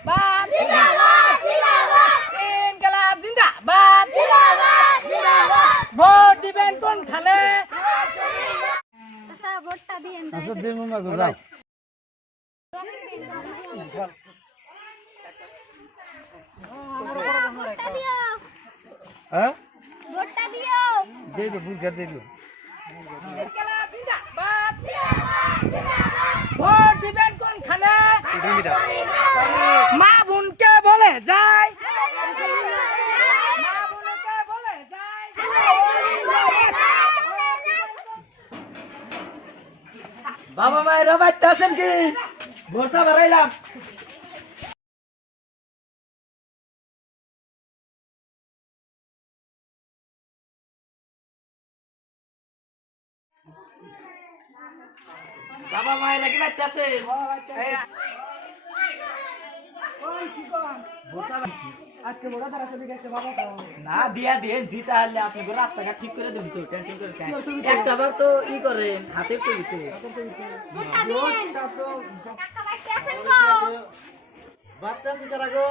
জিন্দাবাদ ইনকিলাব জিন্দাবাদ ভোট দিবেন কোনখানে? আচ্ছা ভোটটা দিয়েন আচ্ছা দিন না গো যাও ভোটটা দিও হ্যাঁ ভোটটা দিও দেই দে বুঝা দেই দে ইনকিলাব জিন্দাবাদ ভোট দিবেন কোনখানে? মা বোনকে বলে যায় মা বোনকে বলে যায় বাবা মায়েরা বাচ্চা আছেন কি ভোরসা বাড়াইলাম বাবা মায়েরা কি বাচ্চা আছে আজকে বড় তারা সাথে গেছে বাবা তো না দিয়া দিয়ে জিতা হলে আপনি রাস্তাঘাট ঠিক করে দেন তো টেনশন করে কেন একটা বার তো ই করেন হাতের ছবিতে ভোটটা দিয়েন কাকা বাচ্চা আছেন তো বাচ্চা আছে কারা গো?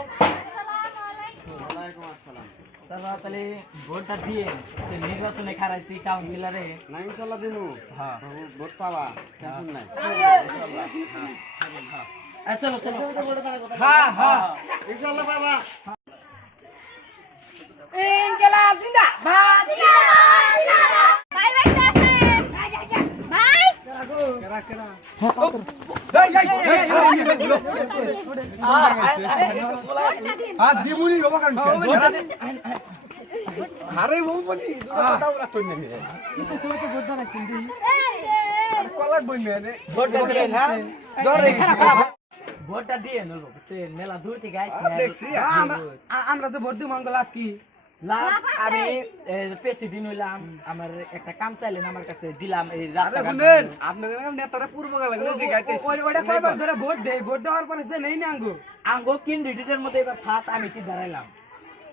আসসালামু আলাইকুম ওয়ালাইকুম আসসালাম। স্যার তাহলে ভোটটা দিয়ে যে নির্বাচনে খারাইছি কাউন্সিলরে না ইনশাআল্লাহ দিমু। হ্যাঁ ভোট পাবা, টেনশন নাই। চলো চলো হ্যাঁ হ্যাঁ ইনশাআল্লাহ পাবা। ইনকিলাব জিন্দাবাদ ভাই বাচ্চা আছেন ভাই কেরা কেরা? ভোটটা দিন হাত দিমুনি বাবা কারণ হারে বউ বলি দুটো কথাও রাখতো না কিছু সময় তো ভোট দাঁড়াই কিন্তু কলাক বই না ভোটটা দিয়ে না ধরে ভোটটা দিয়ে নেবো বুঝছেন মেলা দূর থেকে আইছি দেখছি আমরা যে ভোট দিব মঙ্গলা কি আমি প্রেসিডেন্ট হইলাম আমার একটা কাম চাইলেন আমার কাছে দিলাম এই রাস্তা শুনেন আপনাদের নেতারা পূর্ব গেল দেখাইতেছি ওইটা কয়বার ধরে ভোট দেয় ভোট দেওয়ার পরে সে নেই না আঙ্গো আঙ্গো ক্যান্ডিডেটের মধ্যে এবার ফার্স্ট আমি কি দাঁড়াইলাম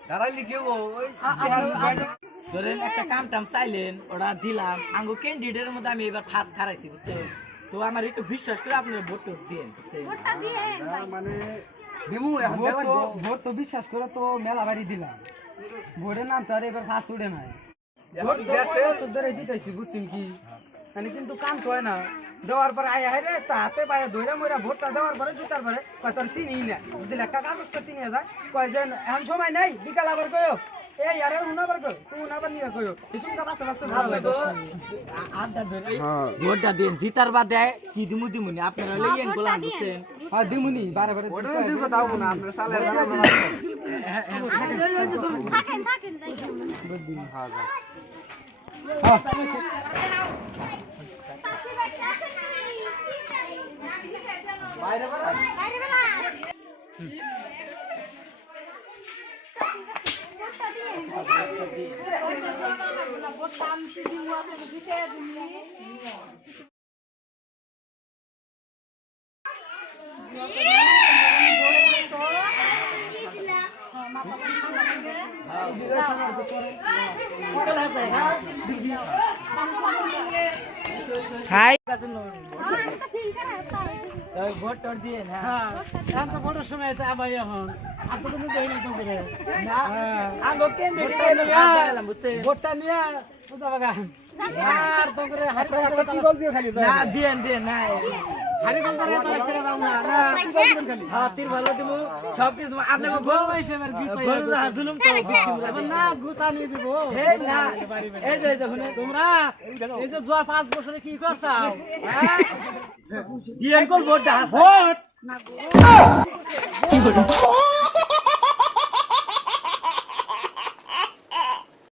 দাঁড়াইলি কেউ ওই ধরেন একটা কাম টাম চাইলেন ওরা দিলাম আঙ্গো ক্যান্ডিডেটের মধ্যে আমি এবার ফার্স্ট খারাইছি বুঝছেন তো আমার একটু বিশ্বাস করে আপনারা ভোট দিন বুঝছেন ভোটটা দিয়েন ভাই মানে দিমু এখন ভোট তো বিশ্বাস করে তো মেলা বাড়ি দিলাম ভোটের নাম তো আর এবার ফাঁস উঠে নাই ভোট ধরে দিতেছি বুঝছেন কি মানে কিন্তু কাম তো হয় না দেওয়ার পরে আয় হায় রে তা হাতে পায়ে ধরে মরা ভোটটা দেওয়ার পরে জুতার পরে কয় তোর চিনি না দিলে একটা কাগজ তো চিনি যায় কয় যে এখন সময় নাই বিকাল আবার কয়ো এই আরে উনাবার কয় তুই উনাবার নিয়ে কয়ো এসব কা বাচ্চা বাচ্চা ভালো লাগে আড্ডা ধরে ভোটটা দিন জিতার বাদে কি দিমুনি আপনারা লইয়েন গোলাম বুঝছেন হ্যাঁ দিমুনি বারে বারে ওটা দুই কথা হবো না আপনার সালে থাকেন থাকেন কাকি বাচ্চা আছেন বাইরে বাইরে বাইরে বেলা ভোটটা দিয়েন ভোটটা আমি দিমু আপনাকে দিতে দিমু হাই ভোট টোট দিয়ে হ্যাঁ এখন তো ভোটের সময় আছে আবার এখন আর তো কোনো দেই না তো করে আঙ্গো ক্যান্ডিডেট বুঝছেন ভোটটা নিয়ে বুঝা বাগান আর তো করে হারি কি বলছিও খালি না দেন না হারি কোন করে তো করে বাংলা না হ্যাঁ তীর ভালো দিমু সব কিছু আপনাকে বড় ভাইসে এবার গরু না জুলুম তো এবার না গুতা নিয়ে দিব হে না এই যে শুনে তোমরা এই যে জোয়া 5 বছরে কি করছাও হ্যাঁ দিয়েন কোন ভোটটা ভোট কি